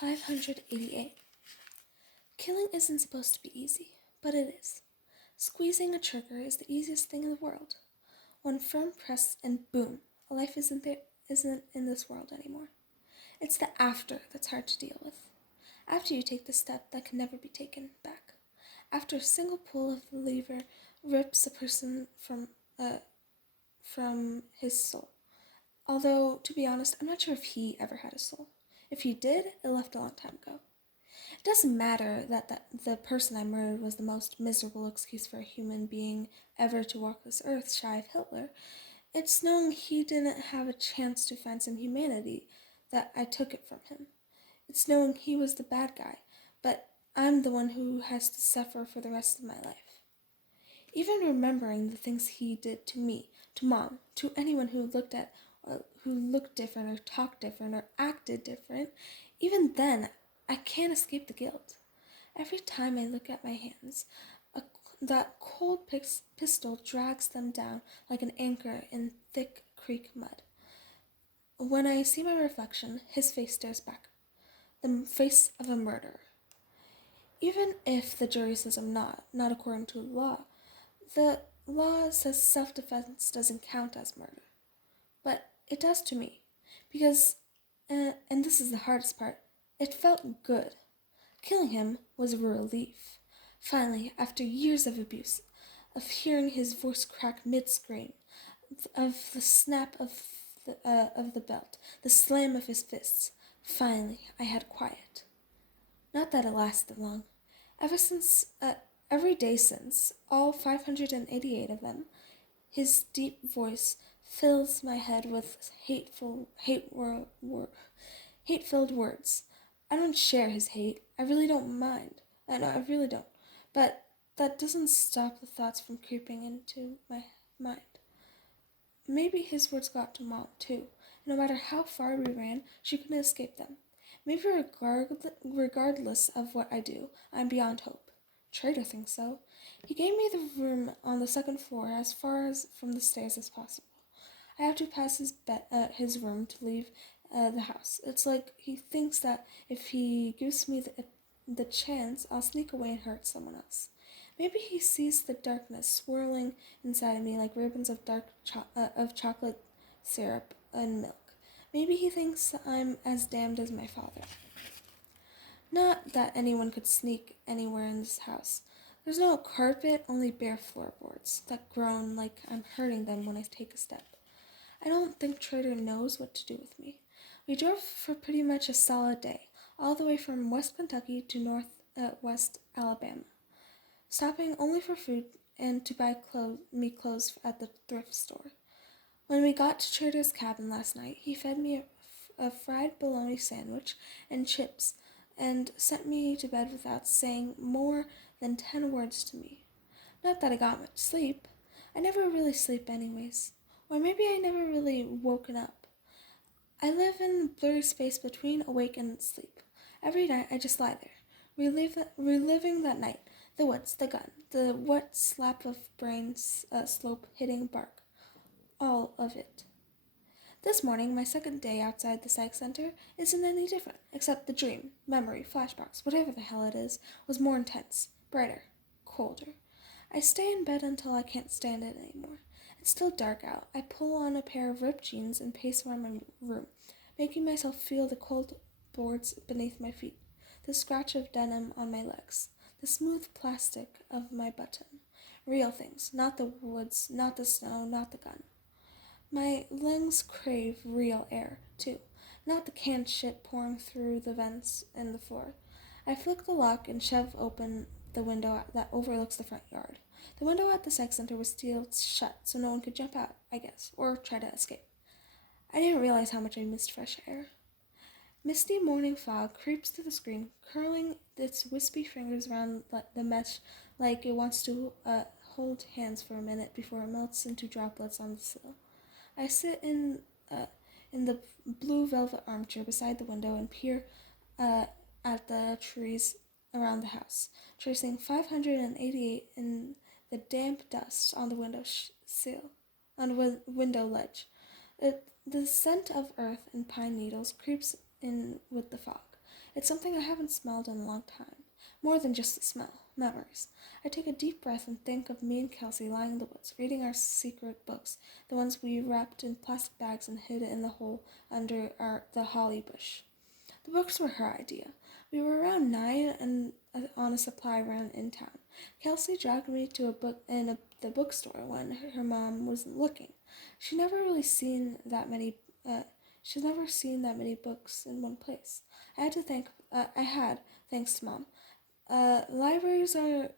588. Killing isn't supposed to be easy, but it is. Squeezing a trigger is the easiest thing in the world. One firm press and boom, life isn't in this world anymore. It's the after that's hard to deal with. After you take the step that can never be taken back. After a single pull of the lever rips a person from his soul. Although, to be honest, I'm not sure if he ever had a soul. If he did, it left a long time ago. It doesn't matter that the person I murdered was the most miserable excuse for a human being ever to walk this earth shy of Hitler. It's knowing he didn't have a chance to find some humanity that I took it from him. It's knowing he was the bad guy, but I'm the one who has to suffer for the rest of my life. Even remembering the things he did to me, to Mom, to anyone who looked different or talked different or acted different, even then, I can't escape the guilt. Every time I look at my hands, that cold pistol drags them down like an anchor in thick creek mud. When I see my reflection, his face stares back, the face of a murderer. Even if the jury says I'm not according to the law says self-defense doesn't count as murder. But it does to me, because, and this is the hardest part, it felt good. Killing him was a relief. Finally, after years of abuse, of hearing his voice crack mid-scream, of the snap of the belt, the slam of his fists, finally I had quiet. Not that it lasted long. Every day since, all 588 of them, his deep voice fills my head with hate-filled words. I don't share his hate. I really don't mind. I really don't. But that doesn't stop the thoughts from creeping into my mind. Maybe his words got to Mom, too. No matter how far we ran, she couldn't escape them. Maybe regardless of what I do, I'm beyond hope. Trader thinks so. He gave me the room on the second floor as far as from the stairs as possible. I have to pass his room to leave the house. It's like he thinks that if he gives me the chance, I'll sneak away and hurt someone else. Maybe he sees the darkness swirling inside of me like ribbons of of chocolate syrup and milk. Maybe he thinks I'm as damned as my father. Not that anyone could sneak anywhere in this house. There's no carpet, only bare floorboards that groan like I'm hurting them when I take a step. I don't think Trader knows what to do with me. We drove for pretty much a solid day, all the way from West Kentucky to Northwest Alabama, stopping only for food and to buy clothes at the thrift store. When we got to Trader's cabin last night, he fed me a fried bologna sandwich and chips and sent me to bed without saying more than 10 words to me. Not that I got much sleep. I never really sleep anyways. Or maybe I never really woken up. I live in the blurry space between awake and sleep. Every night I just lie there, reliving that night, the woods, the gun, the wet slap of brains slope hitting bark. All of it. This morning, my second day outside the psych center isn't any different, except the dream, memory, flashbacks, whatever the hell it is, was more intense, brighter, colder. I stay in bed until I can't stand it anymore. It's still dark out. I pull on a pair of ripped jeans and pace around my room, making myself feel the cold boards beneath my feet, the scratch of denim on my legs, the smooth plastic of my button. Real things, not the woods, not the snow, not the gun. My lungs crave real air, too, not the canned shit pouring through the vents in the floor. I flick the lock and shove open the window that overlooks the front yard. The window at the psych center was sealed shut, so no one could jump out, I guess, or try to escape. I didn't realize how much I missed fresh air. Misty morning fog creeps through the screen, curling its wispy fingers around the mesh like it wants to hold hands for a minute before it melts into droplets on the sill. I sit in the blue velvet armchair beside the window and peer at the trees around the house, tracing 588 in the damp dust on the window ledge. The scent of earth and pine needles creeps in with the fog. It's something I haven't smelled in a long time. More than just the smell. Memories. I take a deep breath and think of me and Kelsey lying in the woods, reading our secret books, the ones we wrapped in plastic bags and hid in the hole under the holly bush. The books were her idea. We were around 9 and on a supply run in town. Kelsey dragged me to a book in the bookstore when her mom wasn't looking. She never really seen that many. She's never seen that many books in one place. I had, thanks to Mom. Libraries are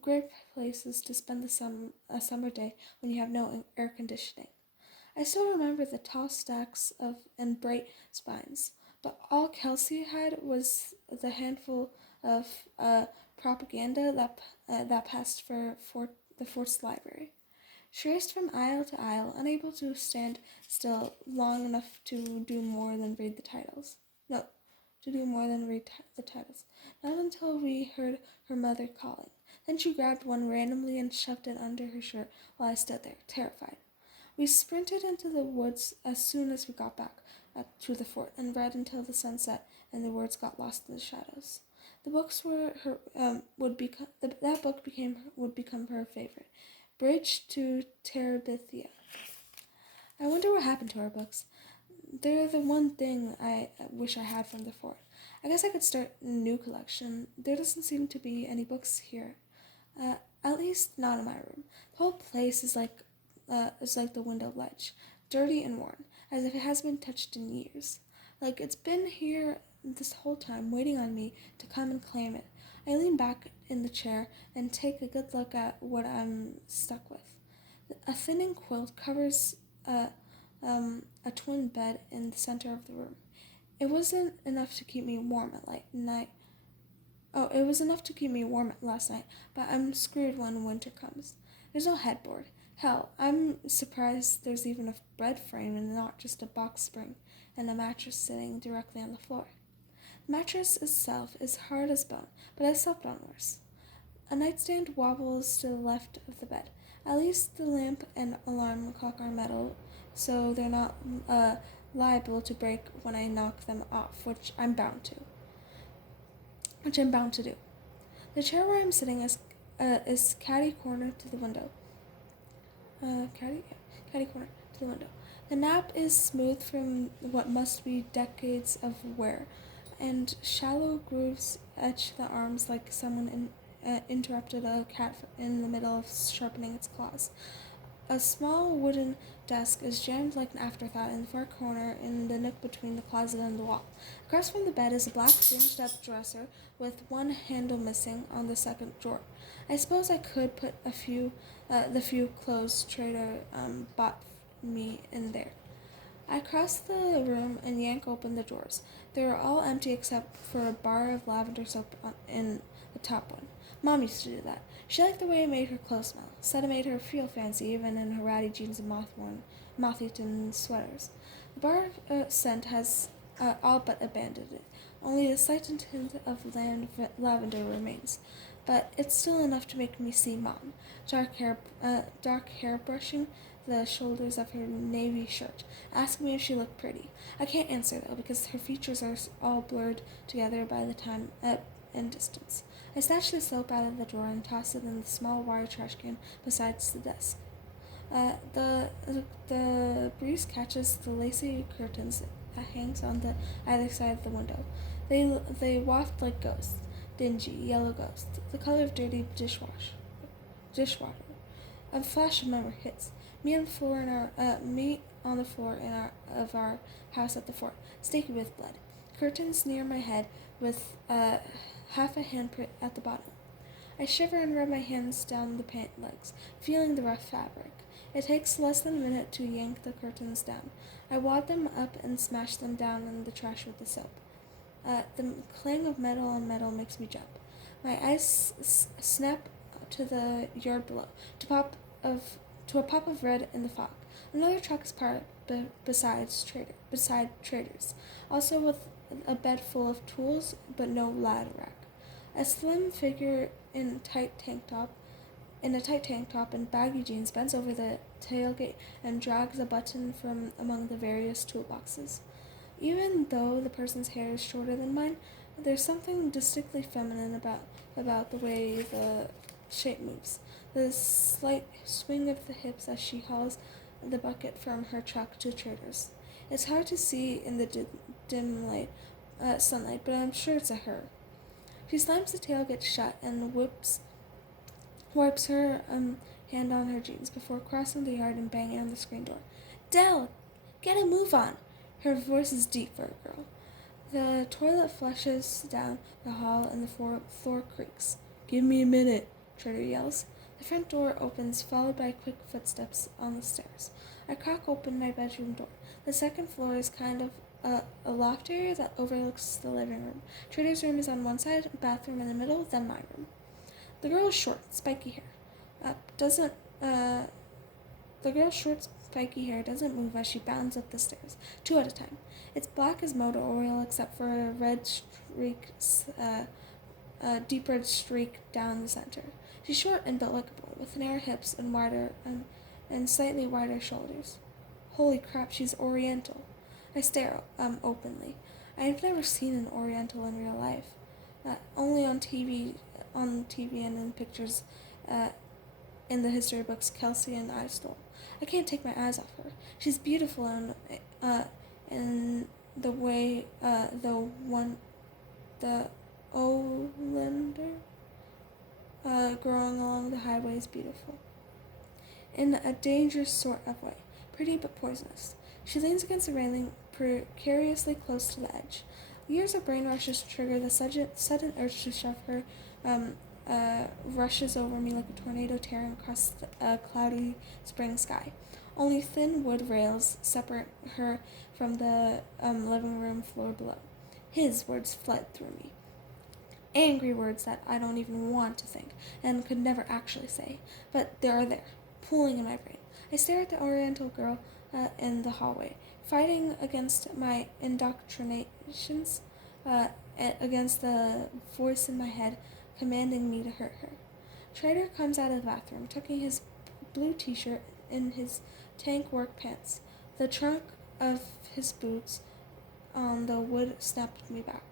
great places to spend a summer day when you have no air conditioning. I still remember the tall stacks of and bright spines, but all Kelsey had was the handful of propaganda that passed for the fort's library. She raced from aisle to aisle, unable to stand still long enough to do more than read the titles. No, to do more than read the titles. Not until we heard her mother calling. Then she grabbed one randomly and shoved it under her shirt while I stood there, terrified. We sprinted into the woods as soon as we got back to the fort and read until the sun set and the words got lost in the shadows. The books were her that book became would become her favorite. Bridge to Terabithia. I wonder what happened to our books. They're the one thing I wish I had from the fort. I guess I could start a new collection. There doesn't seem to be any books here. At least not in my room. The whole place is like the window ledge, dirty and worn, as if it hasn't been touched in years. Like it's been here this whole time, waiting on me to come and claim it. I lean back in the chair and take a good look at what I'm stuck with. A thinning quilt covers a twin bed in the center of the room. It wasn't enough to keep me warm at night. Oh, it was enough to keep me warm last night, but I'm screwed when winter comes. There's no headboard. Hell, I'm surprised there's even a bed frame and not just a box spring and a mattress sitting directly on the floor. The mattress itself is hard as bone, but I slept on worse. A nightstand wobbles to the left of the bed. At least the lamp and alarm clock are metal, so they're not liable to break when I knock them off, which I'm bound to do. The chair where I'm sitting is catty corner to the window. Catty corner to the window. The nap is smooth from what must be decades of wear, and shallow grooves etch the arms like someone interrupted a cat in the middle of sharpening its claws. A small wooden desk is jammed like an afterthought in the far corner in the nook between the closet and the wall. Across from the bed is a black singed-up dresser with one handle missing on the second drawer. I suppose I could put the few clothes Trader bought me in there. I cross the room and yank open the drawers. They are all empty except for a bar of lavender soap in the top one. Mom used to do that. She liked the way it made her clothes smell. Said it made her feel fancy even in her ratty jeans and moth-eaten sweaters. The bar scent has all but abandoned it. Only a slight tint of lavender remains. But it's still enough to make me see Mom. Dark hair brushing the shoulders of her navy shirt, asking me if she looked pretty. I can't answer though because her features are all blurred together by the time and distance. I snatch the soap out of the drawer and toss it in the small wire trash can beside the desk. The breeze catches the lacy curtains that hangs on the either side of the window. They waft like ghosts, dingy yellow ghosts, the color of dirty dishwater. A flash of memory hits me on the floor of our house at the fort, sticky with blood. Curtains near my head with half a handprint at the bottom. I shiver and rub my hands down the pant legs, feeling the rough fabric. It takes less than a minute to yank the curtains down. I wad them up and smash them down in the trash with the soap. The clang of metal on metal makes me jump. My eyes snap to the yard below, to a pop of red in the fog. Another truck is parked beside Trader's, also with a bed full of tools, but no ladder rack. A slim figure in a tight tank top and baggy jeans bends over the tailgate and drags a button from among the various toolboxes. Even though the person's hair is shorter than mine, There's something distinctly feminine about the way the shape moves. The slight swing of the hips as she hauls the bucket from her truck to Trader's. It's hard to see in the dim light, sunlight, but I'm sure it's a her. She slams the tailgate shut and wipes her hand on her jeans before crossing the yard and banging on the screen door. Dell, get a move on. Her voice is deep for a girl. The toilet flushes down the hall and the floor creaks. Give me a minute, Trader yells. The front door opens, followed by quick footsteps on the stairs. I crack open my bedroom door. The second floor is kind of a loft area that overlooks the living room. Trader's room is on one side, bathroom in the middle, then my room. The girl is short, spiky hair. Doesn't The girl's short, spiky hair doesn't move as she bounds up the stairs, two at a time. It's black as motor oil, except for a deep red streak down the center. She's short and built like a bull, with narrow hips and and slightly wider shoulders. Holy crap, she's Oriental. I stare openly. I've never seen an Oriental in real life. Only on TV and in pictures in the history books Kelsey and I stole. I can't take my eyes off her. She's beautiful in the way the oleander growing along the highway is beautiful. In a dangerous sort of way, pretty but poisonous. She leans against the railing, precariously close to the edge. Years of brain rushes trigger the sudden urge to shove her, rushes over me like a tornado tearing across a cloudy spring sky. Only thin wood rails separate her from the living room floor below. His words fled through me. Angry words that I don't even want to think and could never actually say, but they are there, pooling in my brain. I stare at the Oriental girl in the hallway, fighting against my indoctrinations, against the voice in my head commanding me to hurt her. Trader comes out of the bathroom, tucking his blue t-shirt in his tank work pants. The trunk of his boots on the wood snapped me back.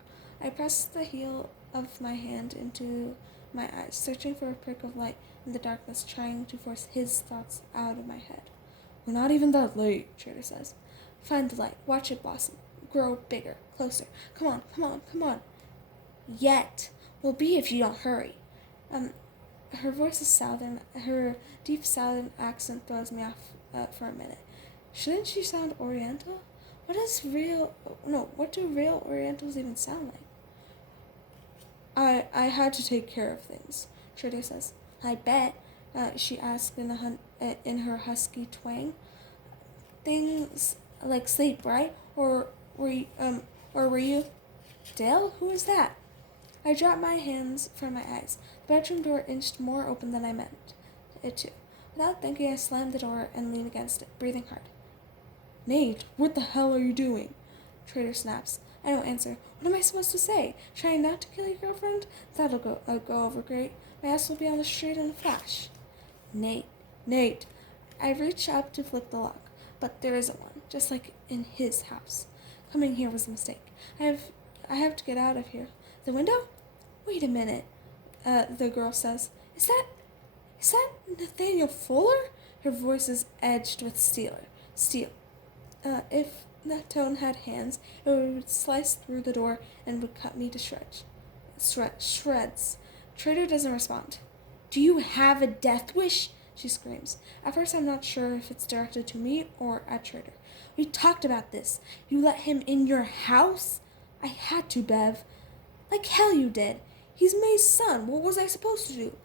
I pressed the heel of my hand into my eyes, searching for a prick of light in the darkness, trying to force his thoughts out of my head. We're not even that late, Trader says. Find the light. Watch it blossom. Grow bigger. Closer. Come on, come on, come on. Yet. Will be if you don't hurry. Her voice is southern. Her deep southern accent throws me off for a minute. Shouldn't she sound Oriental? What do real Orientals even sound like? I had to take care of things, Trader says. I bet, she asked in her husky twang. Things like sleep, right? Or were you? Dale, who is that? I dropped my hands from my eyes. The bedroom door inched more open than I meant it to. Without thinking, I slammed the door and leaned against it, breathing hard. Nate, what the hell are you doing? Trader snaps. I don't answer. What am I supposed to say? Trying not to kill your girlfriend? That'll go over great. My ass will be on the street in a flash. Nate. I reach up to flip the lock, but there isn't one, just like in his house. Coming here was a mistake. I have to get out of here. The window? Wait a minute, the girl says. Is that Nathaniel Fuller? Her voice is edged with steel. If that tone had hands, it would slice through the door and would cut me to shreds. Trader doesn't respond. Do you have a death wish? She screams. At first, I'm not sure if it's directed to me or at Trader. We talked about this. You let him in your house? I had to, Bev. Like hell you did. He's May's son. What was I supposed to do?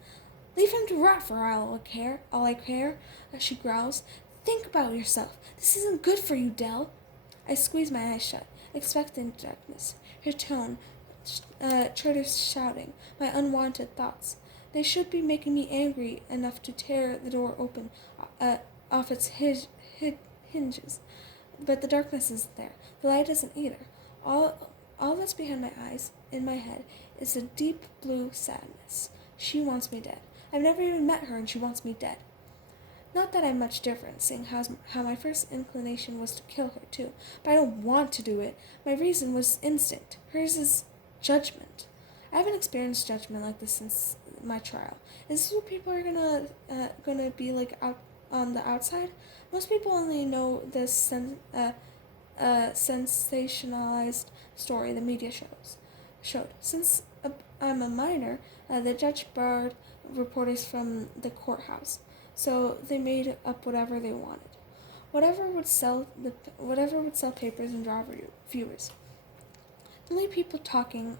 Leave him to rot for all I care, she growls. Think about yourself. This isn't good for you, Dell. I squeeze my eyes shut, expecting darkness. Her tone, Trader's shouting, my unwanted thoughts. They should be making me angry enough to tear the door open off its hinges. But the darkness isn't there. The light isn't either. All that's behind my eyes, in my head, is a deep blue sadness. She wants me dead. I've never even met her, and she wants me dead. Not that I'm much different, seeing how my first inclination was to kill her, too. But I don't want to do it. My reason was instinct. Hers Judgment. I haven't experienced judgment like this since my trial. Is this what people are gonna be like out on the outside? Most people only know this sensationalized story the media showed. Since I'm a minor, the judge barred reporters from the courthouse, so they made up whatever they wanted, whatever would sell papers and draw viewers. The only people talking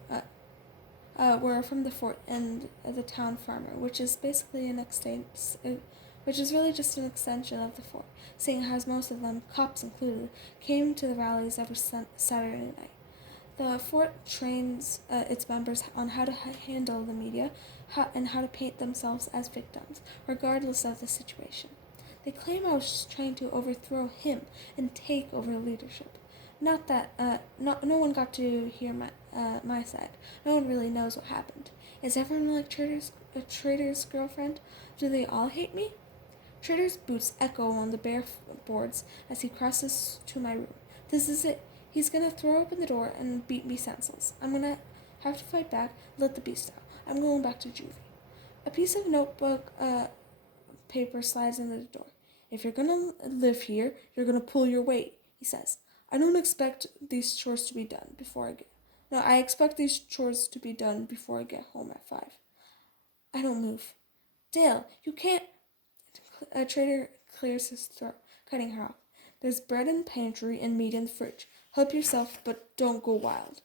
were from the fort and the town farmer, which is really just an extension of the fort, seeing as most of them, cops included, came to the rallies every Saturday night. The fort trains its members on how to handle the media and how to paint themselves as victims, regardless of the situation. They claim I was trying to overthrow him and take over leadership. Not that no one got to hear my side. No one really knows what happened. Is everyone like Trader's girlfriend? Do they all hate me? Trader's boots echo on the bare boards as he crosses to my room. This is it. He's gonna throw open the door and beat me senseless. I'm gonna have to fight back, let the beast out. I'm going back to juvie. A piece of notebook paper slides into the door. If you're gonna live here, you're gonna pull your weight, he says. I don't expect these chores to be done before I get. No, I expect these chores to be done before I get home at 5. I don't move. Dale, you can't. A trader clears his throat, cutting her off. There's bread in the pantry and meat in the fridge. Help yourself, but don't go wild.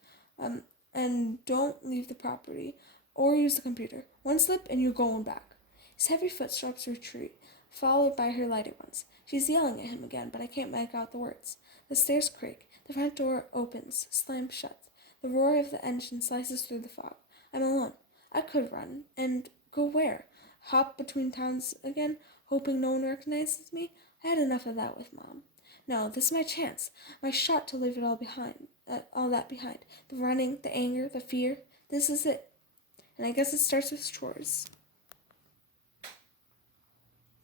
And don't leave the property or use the computer. One slip and you're going back. His heavy footsteps retreat, followed by her lighter ones. She's yelling at him again, but I can't make out the words. The stairs creak. The front door opens, slams shut. The roar of the engine slices through the fog. I'm alone. I could run. And go where? Hop between towns again, hoping no one recognizes me? I had enough of that with Mom. No, this is my chance. My shot to leave it all that behind. The running, the anger, the fear. This is it. And I guess it starts with chores.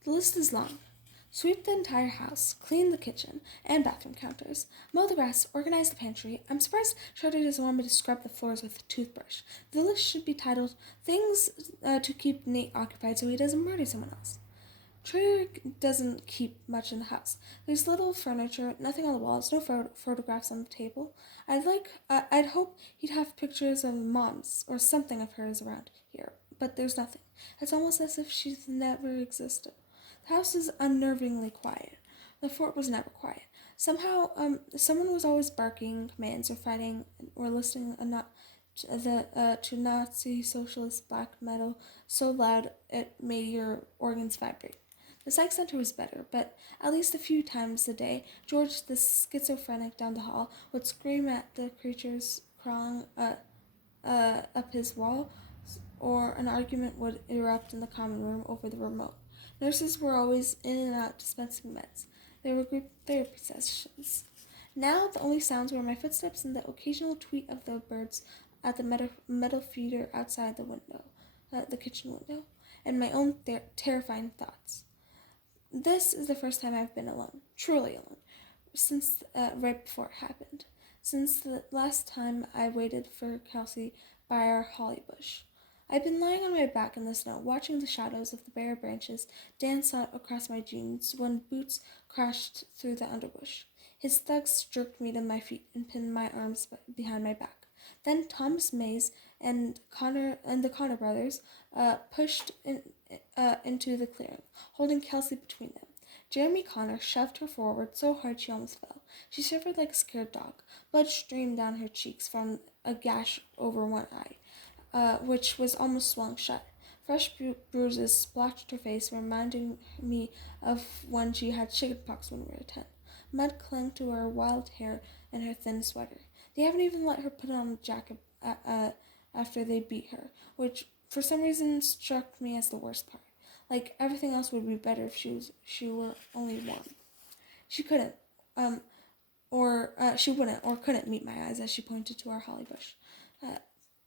The list is long. Sweep the entire house, clean the kitchen and bathroom counters, mow the grass, organize the pantry. I'm surprised Shredder doesn't want me to scrub the floors with a toothbrush. The list should be titled Things to Keep Nate Occupied So He Doesn't Murder Someone Else. Trader doesn't keep much in the house. There's little furniture, nothing on the walls, no photographs on the table. I'd hope he'd have pictures of Mom's or something of hers around here, but there's nothing. It's almost as if she's never existed. The house is unnervingly quiet. The fort was never quiet. Somehow, someone was always barking commands or fighting or listening to Nazi socialist black metal so loud it made your organs vibrate. The psych center was better, but at least a few times a day, George, the schizophrenic down the hall, would scream at the creatures crawling up his wall, or an argument would erupt in the common room over the remote. Nurses were always in and out dispensing meds. There were group therapy sessions. Now the only sounds were my footsteps and the occasional tweet of the birds at the metal feeder outside the kitchen window, and my own terrifying thoughts. This is the first time I've been alone, truly alone, since right before it happened. Since the last time I waited for Kelsey by our holly bush. I'd been lying on my back in the snow, watching the shadows of the bare branches dance out across my jeans when Boots crashed through the underbush. His thugs jerked me to my feet and pinned my arms behind my back. Then Thomas Mays and the Connor brothers pushed into the clearing, holding Kelsey between them. Jeremy Connor shoved her forward so hard she almost fell. She shivered like a scared dog. Blood streamed down her cheeks from a gash over one eye, which was almost swung shut. Fresh bruises splotched her face, reminding me of when she had chickenpox when we were 10. Mud clung to her wild hair and her thin sweater. They haven't even let her put on a jacket after they beat her, which for some reason struck me as the worst part. Like everything else would be better if she were only warm. She couldn't, she wouldn't or couldn't meet my eyes as she pointed to our holly bush.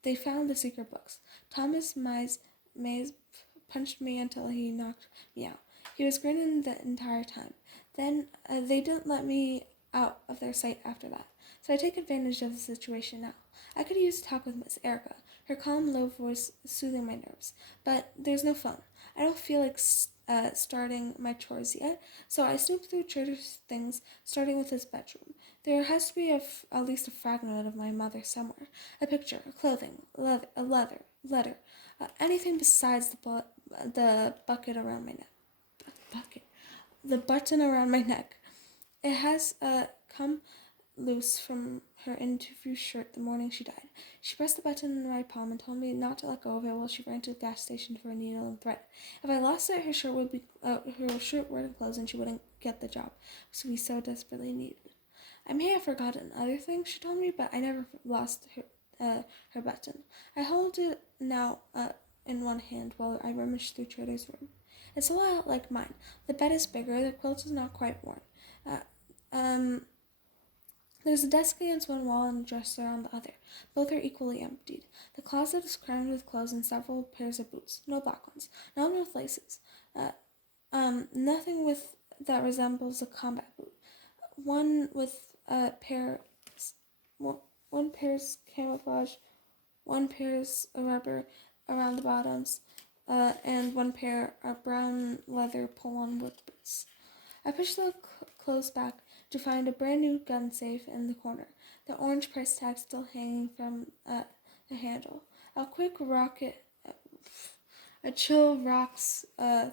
They found the secret books. Thomas Mays punched me until he knocked me out. He was grinning the entire time. Then they didn't let me out of their sight after that. So I take advantage of the situation now. I could use to talk with Miss Erica, her calm, low voice soothing my nerves. But there's no phone. I don't feel like starting my chores yet, so I snoop through Trader's things, starting with his bedroom. There has to be at least a fragment of my mother somewhere. A picture, a clothing, a letter, anything besides the bucket around my neck. Bucket. The button around my neck. It has come loose from her interview shirt the morning she died. She pressed the button in my palm and told me not to let go of it while she ran to the gas station for a needle and thread. If I lost it, her shirt wouldn't close and she wouldn't get the job we so desperately needed. I may have forgotten other things she told me, but I never lost her button. I hold it now in one hand while I rummage through Trader's room. It's a lot like mine. The bed is bigger, the quilt is not quite worn. Uh, um, there's a desk against one wall and a dresser on the other. Both are equally emptied. The closet is crammed with clothes and several pairs of boots. No black ones. None with laces. Nothing with that resembles a combat boot. One with a pair, one pair's camouflage, one pair's rubber around the bottoms, and one pair are brown leather pull-on work boots. I push the clothes back to find a brand new gun safe in the corner, the orange price tag still hanging from the handle. A chill rocks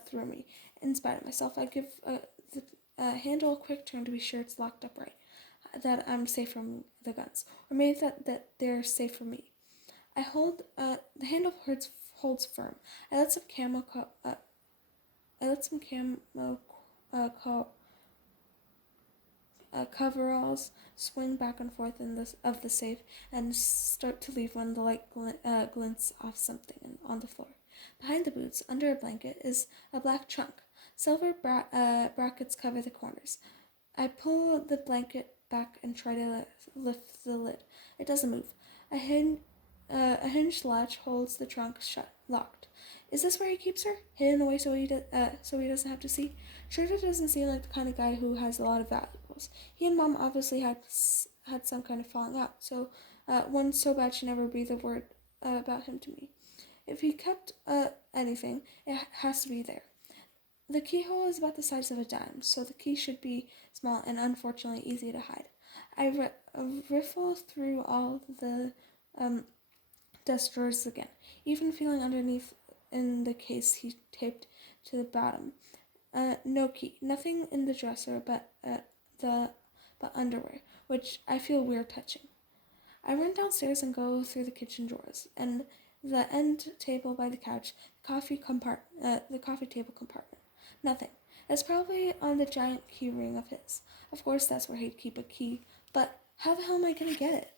through me. In spite of myself, I give the handle a quick turn to be sure it's locked up right, that I'm safe from the guns, or maybe that they're safe from me. I hold the handle holds firm. I let some coveralls swing back and forth of the safe and start to leave when the light glints off something on the floor. Behind the boots, under a blanket, is a black trunk. Silver brackets cover the corners. I pull the blanket back and try to lift the lid. It doesn't move. A hinged latch holds the trunk shut, locked. Is this where he keeps her? Hidden away so he doesn't have to see? Shorter doesn't seem like the kind of guy who has a lot of valuables. He and Mom obviously had some kind of falling out, so one so bad she never breathed a word about him to me. If he kept anything, it has to be there. The keyhole is about the size of a dime, so the key should be small and unfortunately easy to hide. I riffle through all the desk drawers again, even feeling underneath in the case he taped to the bottom. No key, nothing in the dresser but underwear, which I feel weird touching. I run downstairs and go through the kitchen drawers and the end table by the couch, the coffee table compartment. Nothing. It's probably on the giant key ring of his. Of course, that's where he'd keep a key, but how the hell am I gonna get it?